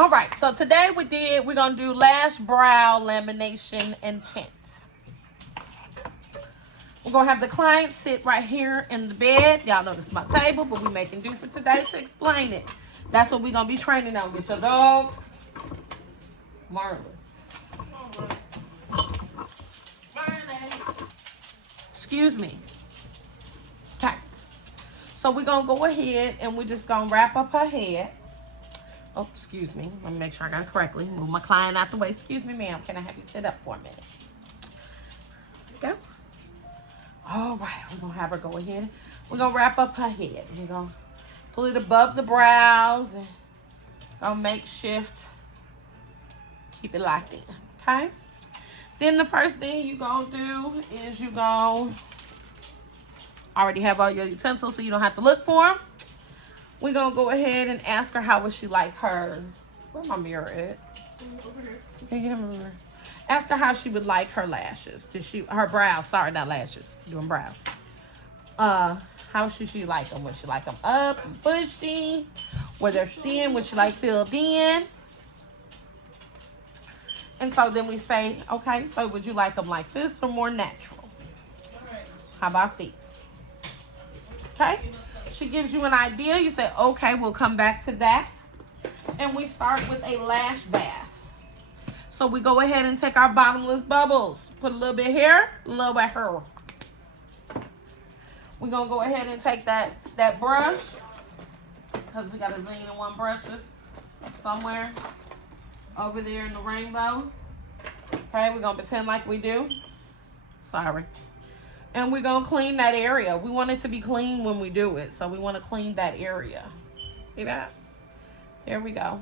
All right, so today we're going to do lash brow lamination and tint. We're going to have the client sit right here in the bed. Y'all know this is my table, but we're making do for today to explain it. That's what we're going to be training on. Get your dog, Marlon. Excuse me. Okay. So we're going to go ahead and we're just going to wrap up her head. Oh, excuse me. Let me make sure I got it correctly. Move my client out the way. Excuse me, ma'am. Can I have you sit up for a minute? There we go. All right. We're going to have her go ahead. We're going to wrap up her head. We're going to pull it above the brows and going to make shift. Keep it locked in. Okay? Then the first thing you're going to do is you're going to already have all your utensils so you don't have to look for them. We're going to go ahead and ask her how would she like her. Where's my mirror at? Over here. Can you get a mirror? Ask her how she would like her lashes. Her brows. Sorry, not lashes. Doing brows. How should she like them? Would she like them up and bushy? Where they're thin? Would she like filled in? And so then we say, okay, so would you like them like this or more natural? How about these? Okay? She gives you an idea. You say, okay, we'll come back to that. And we start with a lash bath. So we go ahead and take our bottomless bubbles. Put a little bit here, a little bit here. We're going to go ahead and take that brush. Because we got a zillion and one brushes somewhere over there in the rainbow. Okay, we're going to pretend like we do. Sorry. And we're going to clean that area. We want it to be clean when we do it. So we want to clean that area. See that? There we go.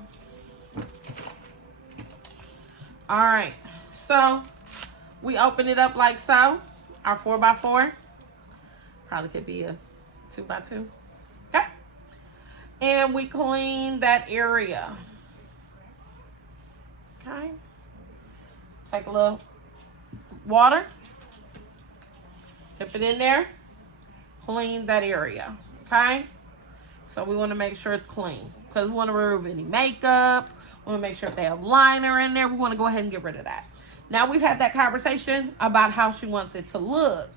All right. So we open it up like so. Our 4x4. Probably could be a 2x2. Okay. And we clean that area. Okay. Take a little water. Dip it in there. Clean that area. Okay? So we want to make sure it's clean. Because we want to remove any makeup. We want to make sure if they have liner in there. We want to go ahead and get rid of that. Now we've had that conversation about how she wants it to look.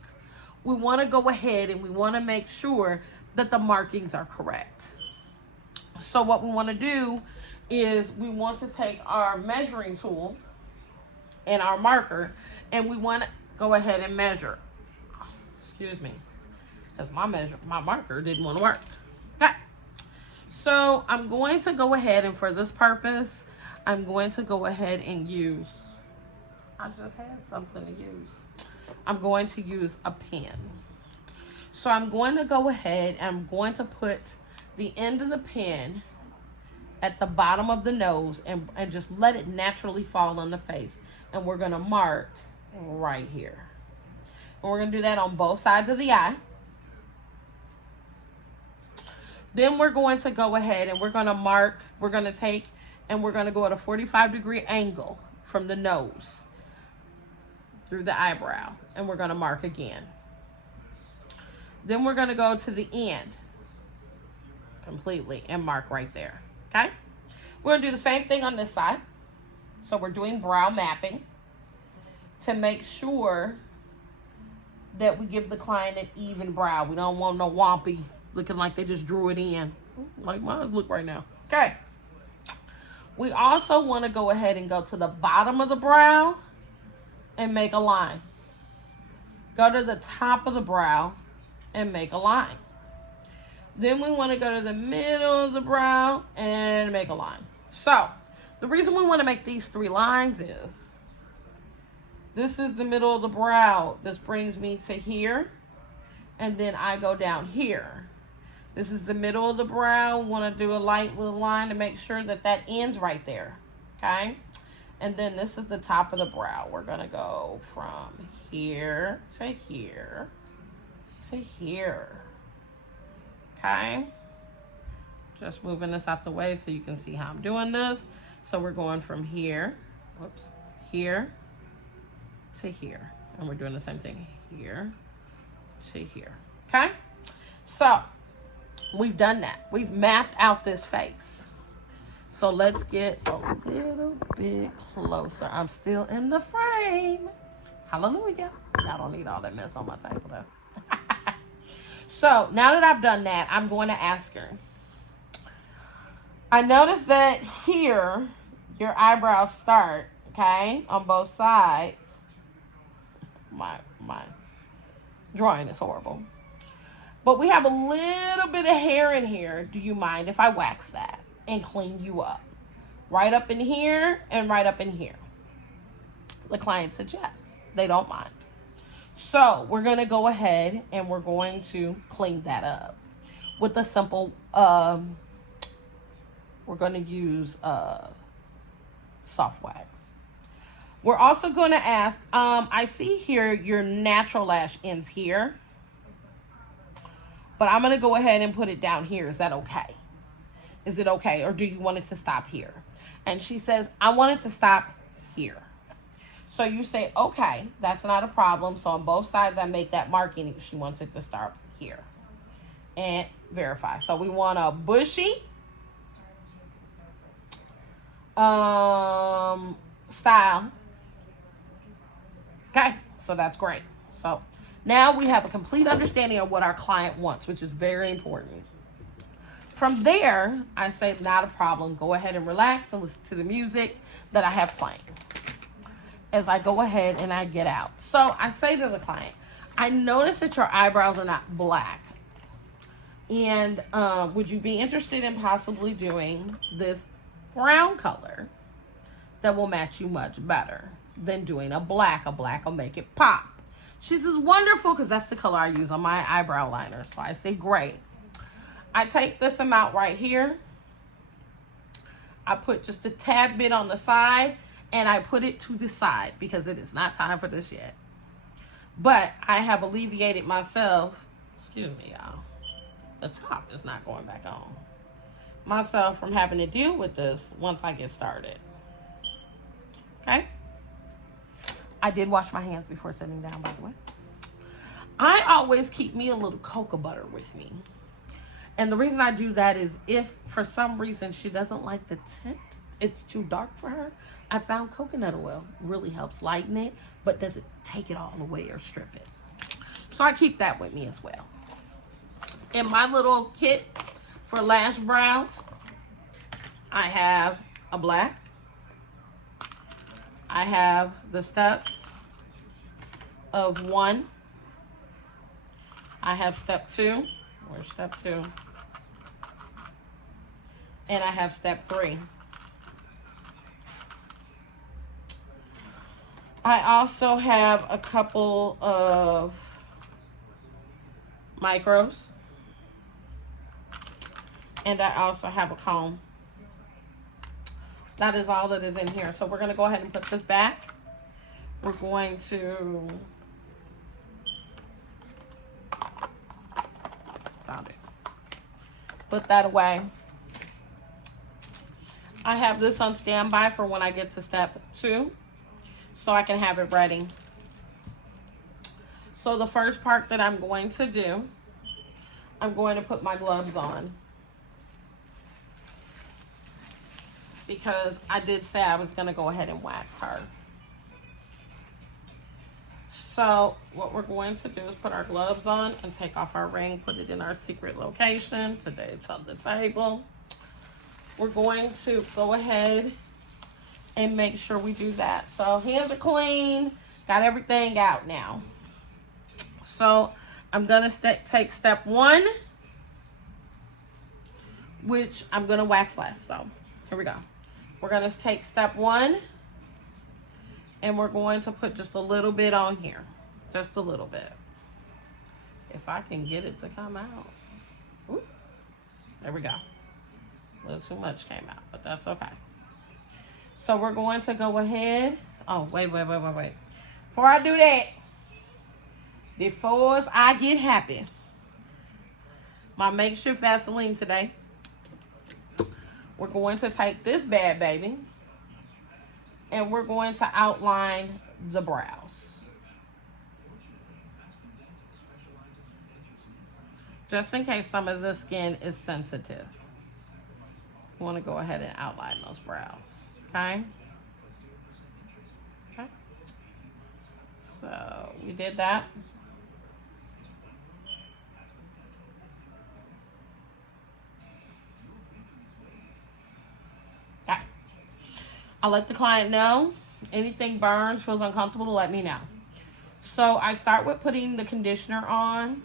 We want to go ahead and we want to make sure that the markings are correct. So what we want to do is we want to take our measuring tool and our marker and we want to go ahead and measure. Excuse me, because my marker didn't want to work. Okay. So I'm going to go ahead and for this purpose, I'm going to go ahead and use, I just had something to use. I'm going to use a pen. So I'm going to go ahead and I'm going to put the end of the pen at the bottom of the nose and just let it naturally fall on the face. And we're going to mark right here. And we're going to do that on both sides of the eye. Then we're going to go ahead and we're going to mark, we're going to take, and we're going to go at a 45-degree angle from the nose through the eyebrow. And we're going to mark again. Then we're going to go to the end completely and mark right there. Okay? We're going to do the same thing on this side. So we're doing brow mapping to make sure that we give the client an even brow. We don't want no wompy looking like they just drew it in. Like mine look right now. Okay. We also want to go ahead and go to the bottom of the brow and make a line. Go to the top of the brow and make a line. Then we want to go to the middle of the brow and make a line. So, the reason we want to make these 3 lines is, this is the middle of the brow. This brings me to here. And then I go down here. This is the middle of the brow. Want to do a light little line to make sure that that ends right there. Okay? And then this is the top of the brow. We're going to go from here to here to here. Okay? Just moving this out the way so you can see how I'm doing this. So we're going from here, whoops, here to here. And we're doing the same thing here to here. Okay? So we've done that. We've mapped out this face. So let's get a little bit closer. I'm still in the frame. Hallelujah. Y'all don't need all that mess on my table though. So now that I've done that, I'm going to ask her. I noticed that here, your eyebrows start, okay, on both sides. My drawing is horrible. But we have a little bit of hair in here. Do you mind if I wax that and clean you up? Right up in here and right up in here. The client said yes. They don't mind. So we're going to go ahead and we're going to clean that up with a simple, we're going to use soft wax. We're also going to ask, I see here your natural lash ends here. But I'm going to go ahead and put it down here. Is that okay? Is it okay? Or do you want it to stop here? And she says, I want it to stop here. So you say, okay, that's not a problem. So on both sides, I make that marking. She wants it to start here. And verify. So we want a bushy style. Okay, so that's great. So now we have a complete understanding of what our client wants, which is very important. From there, I say, not a problem. Go ahead and relax and listen to the music that I have playing as I go ahead and I get out. So I say to the client, I notice that your eyebrows are not black. And would you be interested in possibly doing this brown color that will match you much better than doing a black? A black will make it pop. She says, wonderful, because that's the color I use on my eyebrow liner. So I say, great. I take this amount right here. I put just a tad bit on the side, and I put it to the side because it is not time for this yet. But I have alleviated myself, excuse me, y'all. The top is not going back on. Myself from having to deal with this once I get started. Okay? I did wash my hands before sitting down, by the way. I always keep me a little cocoa butter with me. And the reason I do that is if for some reason she doesn't like the tint, it's too dark for her, I found coconut oil really helps lighten it, but doesn't take it all away or strip it. So I keep that with me as well. In my little kit for lash brows, I have a black. I have the steps of 1. I have step 2. Where's step 2? And I have step 3. I also have a couple of micros. And I also have a comb. That is all that is in here. So we're going to go ahead and put this back. We're going to... Found it. Put that away. I have this on standby for when I get to step 2. So I can have it ready. So the first part that I'm going to do, I'm going to put my gloves on. Because I did say I was going to go ahead and wax her. So what we're going to do is put our gloves on and take off our ring, put it in our secret location. Today it's on the table. We're going to go ahead and make sure we do that. So hands are clean, got everything out now. So I'm going to take step 1, which I'm going to wax last. So here we go. We're going to take step 1, and we're going to put just a little bit on here. Just a little bit. If I can get it to come out. Ooh, there we go. A little too much came out, but that's okay. So we're going to go ahead. Oh, wait. Before I do that, before I get happy, my makeshift Vaseline today. We're going to take this bad baby and we're going to outline the brows. Just in case some of the skin is sensitive. You want to go ahead and outline those brows, okay? Okay. So we did that. Okay. I'll let the client know. Anything burns, feels uncomfortable, to let me know. So I start with putting the conditioner on.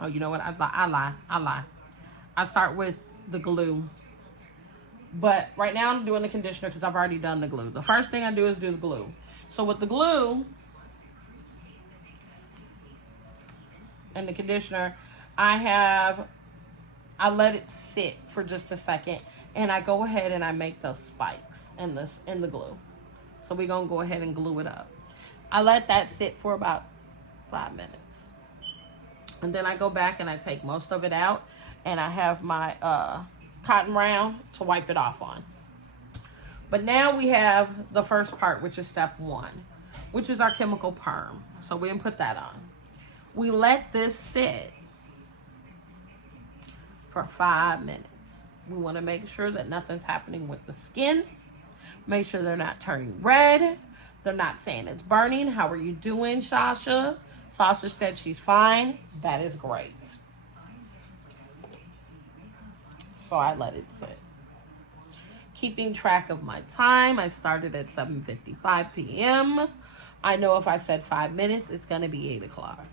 Oh, you know what? I lie. I start with the glue. But right now I'm doing the conditioner because I've already done the glue. The first thing I do is do the glue. So with the glue and the conditioner, I let it sit for just a second, and I go ahead and I make those spikes in the glue. So we're gonna go ahead and glue it up. I let that sit for about 5 minutes. And then I go back and I take most of it out, and I have my cotton round to wipe it off on. But now we have the first part, which is step 1, which is our chemical perm. So we can put that on. We let this sit for 5 minutes. We want to make sure that nothing's happening with the skin. Make sure they're not turning red. They're not saying it's burning. How are you doing, Sasha? Sasha said she's fine. That is great. So I let it sit. Keeping track of my time, I started at 7:55 p.m. I know if I said 5 minutes, it's going to be 8 o'clock.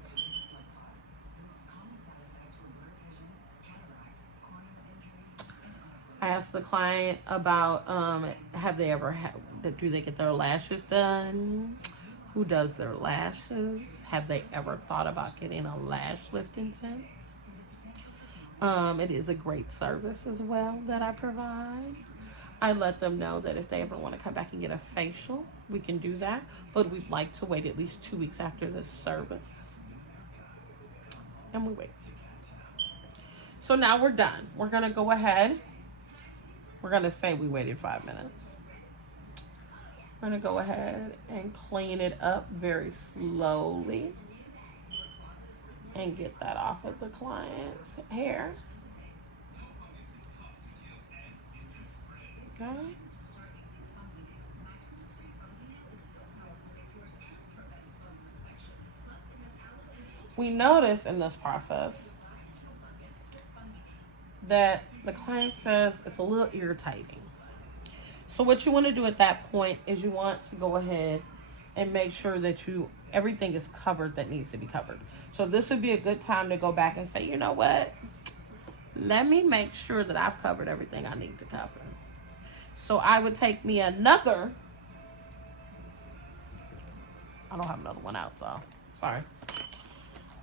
I asked the client about, do they get their lashes done? Who does their lashes? Have they ever thought about getting a lash lifting tint? It is a great service as well that I provide. I let them know that if they ever want to come back and get a facial, we can do that. But we'd like to wait at least 2 weeks after this service. And we wait. So now we're done. We're going to go ahead. We're going to say we waited 5 minutes. We're going to go ahead and clean it up very slowly and get that off of the client's hair. Okay. We notice in this process that the client says it's a little irritating. So what you want to do at that point is you want to go ahead and make sure that everything is covered that needs to be covered. So this would be a good time to go back and say, you know what? Let me make sure that I've covered everything I need to cover. So I would take me another, I don't have another one out, so sorry.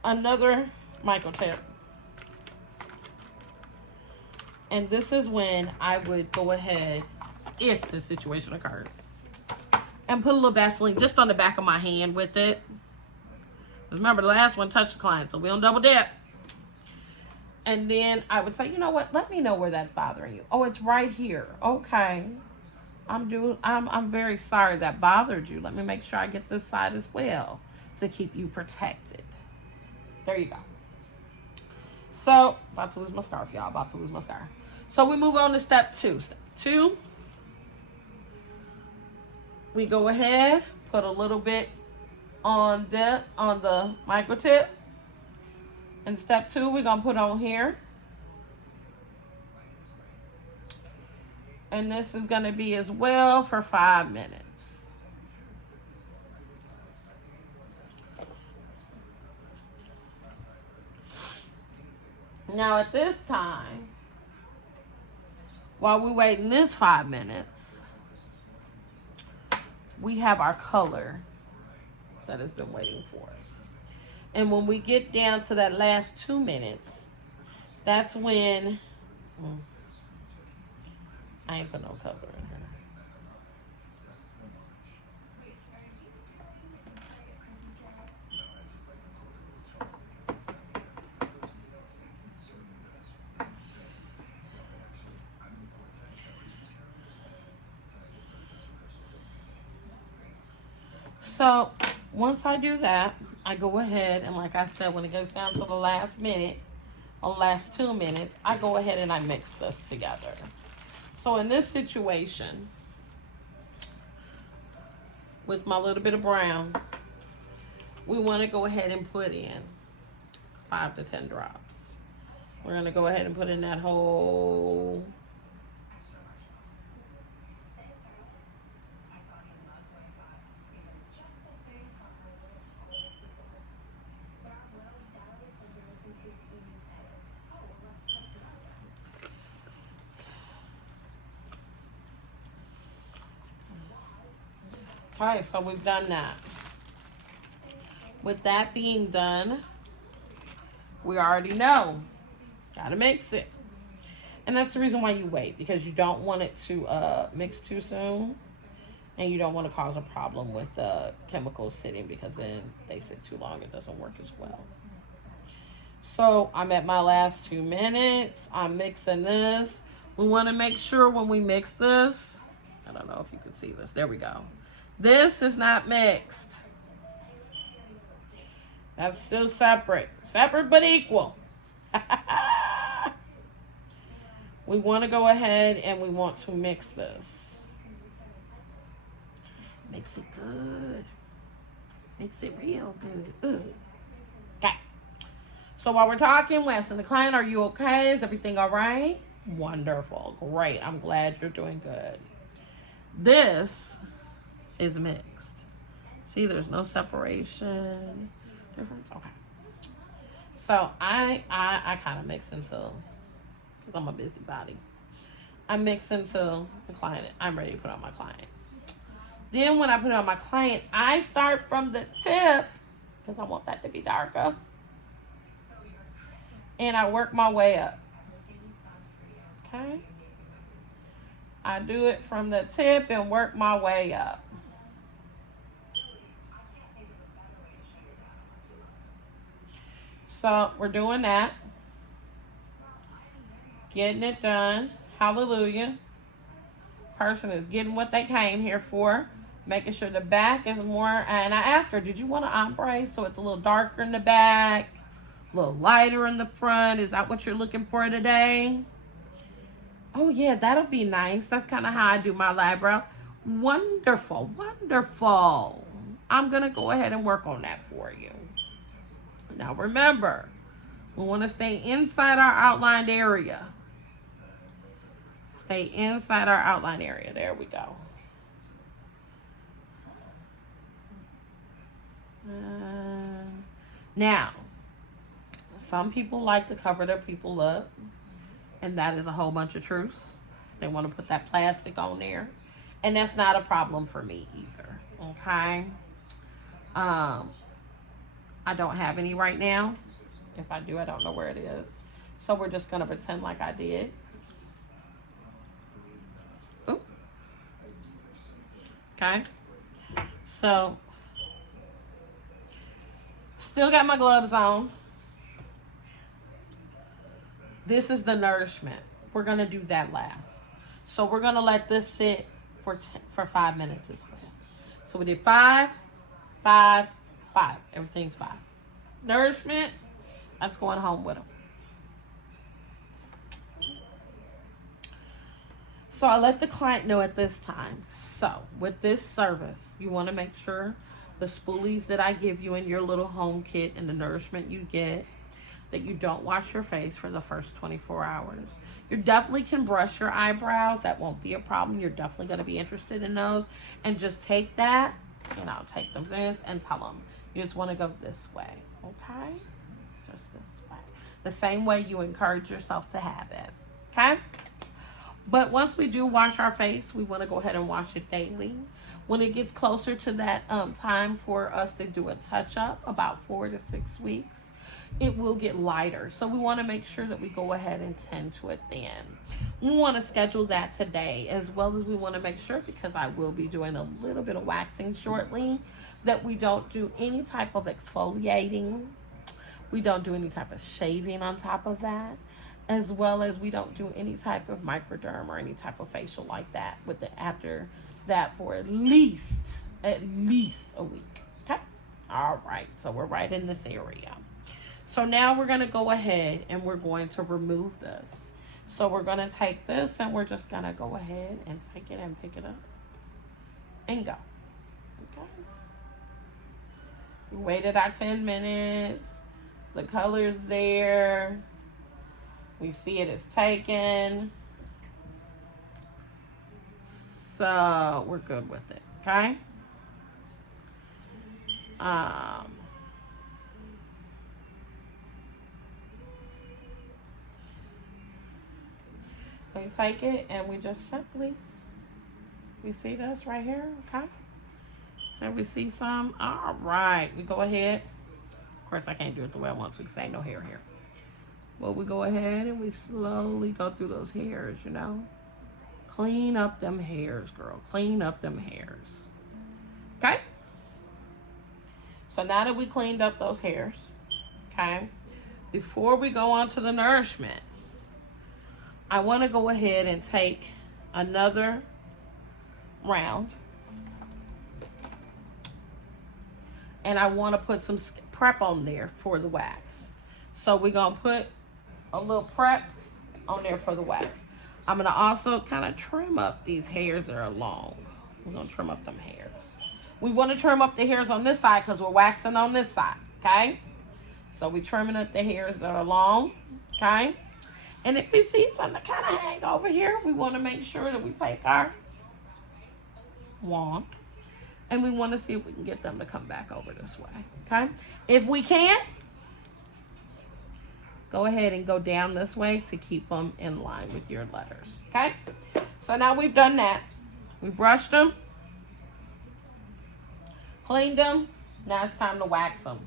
Another microtip. And this is when I would go ahead, if the situation occurred, and put a little Vaseline just on the back of my hand with it. Remember, the last one touched the client, so we don't double dip. And then I would say, you know what? Let me know where that's bothering you. Oh, it's right here. Okay. I'm very sorry that bothered you. Let me make sure I get this side as well to keep you protected. There you go. So, about to lose my scarf, y'all. About to lose my scarf. So we move on to step 2. Step 2, we go ahead, put a little bit on the microtip. And step 2, we're gonna put on here. And this is gonna be as well for 5 minutes. Now at this time, while we're waiting this 5 minutes, we have our color that has been waiting for us. And when we get down to that last 2 minutes, that's when, I ain't put no color in here. So once I do that, I go ahead and, like I said, when it goes down to the last minute or last 2 minutes, I go ahead and I mix this together. So in this situation, with my little bit of brown, we want to go ahead and put in 5 to 10 drops. We're going to go ahead and put in that whole Okay, so we've done that. With that being done, we already know. Gotta mix it. And that's the reason why you wait, because you don't want it to mix too soon. And you don't want to cause a problem with the chemicals sitting, because then they sit too long, it doesn't work as well. So I'm at my last 2 minutes. I'm mixing this. We want to make sure when we mix this, I don't know if you can see this. There we go. This is not mixed. That's still separate. Separate but equal. We want to go ahead and we want to mix this. Mix it good. Mix it real good. Ooh. Okay. So while we're talking, we're asking the client, are you okay? Is everything all right? Wonderful. Great. I'm glad you're doing good. This is mixed. See, there's no separation difference. Okay. So I kind of mix until, because I'm a busybody, I mix until the client, I'm ready to put on my client. Then when I put it on my client, I start from the tip, because I want that to be darker, and I work my way up. Okay? I do it from the tip and work my way up. So we're doing that. Getting it done. Hallelujah. Person is getting what they came here for. Making sure the back is more. And I asked her, did you want an ombre? So it's a little darker in the back, a little lighter in the front. Is that what you're looking for today? Oh, yeah, that'll be nice. That's kind of how I do my eyebrows. Wonderful. Wonderful. I'm going to go ahead and work on that for you. Now remember, we want to stay inside our outlined area. Stay inside our outline area. There we go. Now, some people like to cover their people up, and that is a whole bunch of truths. They want to put that plastic on there, and that's not a problem for me either. Okay. I don't have any right now. If I do, I don't know where it is. So we're just going to pretend like I did. Ooh. Okay. So, still got my gloves on. This is the nourishment. We're going to do that last. So we're going to let this sit for 5 minutes as well. So we did 5, 5, 5. Everything's 5. Nourishment, that's going home with them. So I let the client know at this time. So with this service, you want to make sure the spoolies that I give you in your little home kit and the nourishment you get, that you don't wash your face for the first 24 hours. You definitely can brush your eyebrows. That won't be a problem. You're definitely going to be interested in those. And just take that, and I'll take them this and tell them, you just want to go this way, okay? Just this way. The same way you encourage yourself to have it, okay? But once we do wash our face, we want to go ahead and wash it daily. When it gets closer to that time for us to do a touch-up, about 4 to 6 weeks, it will get lighter. So we want to make sure that we go ahead and tend to it then. We want to schedule that today, as well as we want to make sure, because I will be doing a little bit of waxing shortly, that we don't do any type of exfoliating. We don't do any type of shaving on top of that, as well as we don't do any type of microderm or any type of facial like that with the after that for at least a week. Okay? All right. So we're right in this area. So now we're going to go ahead and we're going to remove this. So we're going to take this and we're just going to go ahead and take it and pick it up and go. Okay. We waited our 10 minutes. The color's there. We see it is taken. So we're good with it. Okay. We take it and we just simply, we see this right here, okay? So we see some, all right, we go ahead. Of course, I can't do it the way I want to because ain't no hair here. But we go ahead and we slowly go through those hairs, you know? Clean up them hairs, girl. Clean up them hairs. Okay? So now that we cleaned up those hairs, okay? Before we go on to the nourishment, I want to go ahead and take another round. And I want to put some prep on there for the wax. So we're going to put a little prep on there for the wax. I'm going to also kind of trim up these hairs that are long. We're going to trim up them hairs. We want to trim up the hairs on this side because we're waxing on this side, okay? So we're trimming up the hairs that are long, okay? And if we see something kind of hang over here, we want to make sure that we take our wand and we want to see if we can get them to come back over this way, okay? If we can't, go ahead and go down this way to keep them in line with your letters, okay? So now we've done that. We brushed them, cleaned them. Now it's time to wax them.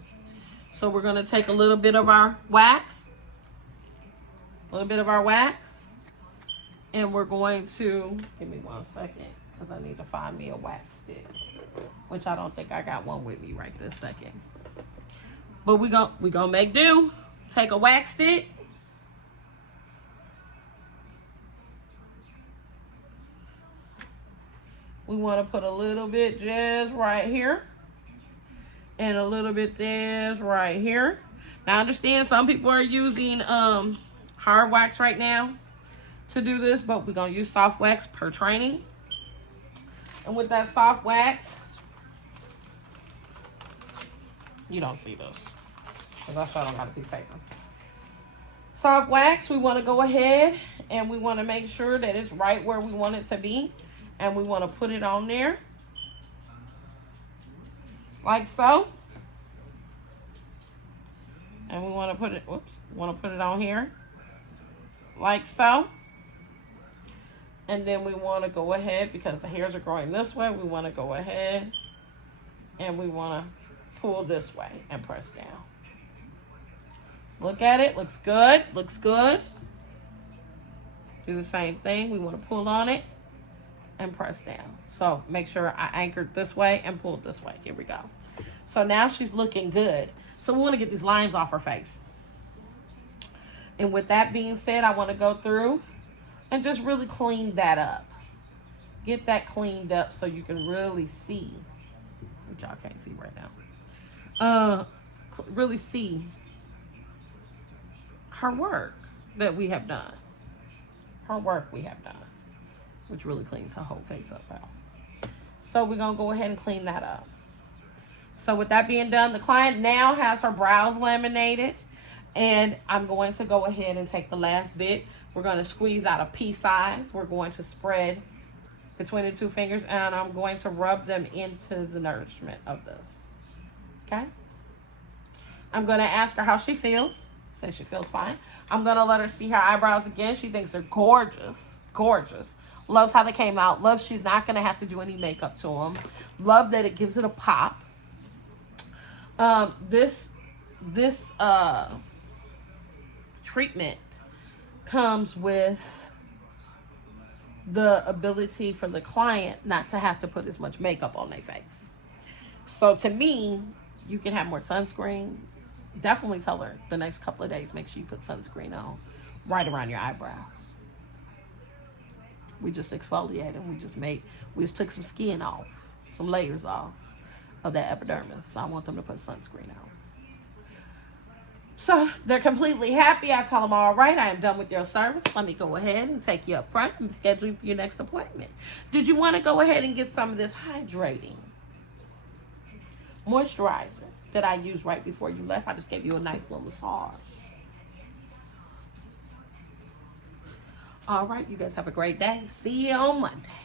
So we're going to take a little bit of our wax. And we're going to, give me 1 second, because I need to find me a wax stick, which I don't think I got one with me right this second. But we're gonna make do. Take a wax stick. We want to put a little bit just right here. And a little bit just right here. Now I understand some people are using hard wax right now to do this, but we're going to use soft wax per training. And with that soft wax, you don't see this, because that's why I don't got a piece of paper. Soft wax, we want to go ahead and we want to make sure that it's right where we want it to be. And we want to put it on there. Like so. And we want to put it, put it on here. Like so. And then we want to go ahead, because the hairs are growing this way, we want to go ahead and we want to pull this way and press down. Look at it. Looks good. Looks good. Do the same thing. We want to pull on it and press down. So make sure I anchored this way and pulled this way. Here we go. So now she's looking good. So we want to get these lines off her face. And with that being said, I want to go through and just really clean that up. Get that cleaned up so you can really see, which y'all can't see right now. Really see her work that we have done. Her work we have done, which really cleans her whole face up out. So we're going to go ahead and clean that up. So with that being done, the client now has her brows laminated. And I'm going to go ahead and take the last bit. We're going to squeeze out a pea size. We're going to spread between the two fingers. And I'm going to rub them into the nourishment of this. Okay? I'm going to ask her how she feels. Say she feels fine. I'm going to let her see her eyebrows again. She thinks they're gorgeous. Gorgeous. Loves how they came out. Loves she's not going to have to do any makeup to them. Love that it gives it a pop. This treatment comes with the ability for the client not to have to put as much makeup on their face. So to me, you can have more sunscreen. Definitely tell her the next couple of days, make sure you put sunscreen on right around your eyebrows. We just exfoliated. We just took some skin off, some layers off of that epidermis. So I want them to put sunscreen on. So they're completely happy. I tell them, all right, I am done with your service. Let me go ahead and take you up front and schedule you for your next appointment. Did you want to go ahead and get some of this hydrating moisturizer that I used right before you left? I just gave you a nice little massage. All right, you guys have a great day. See you on Monday.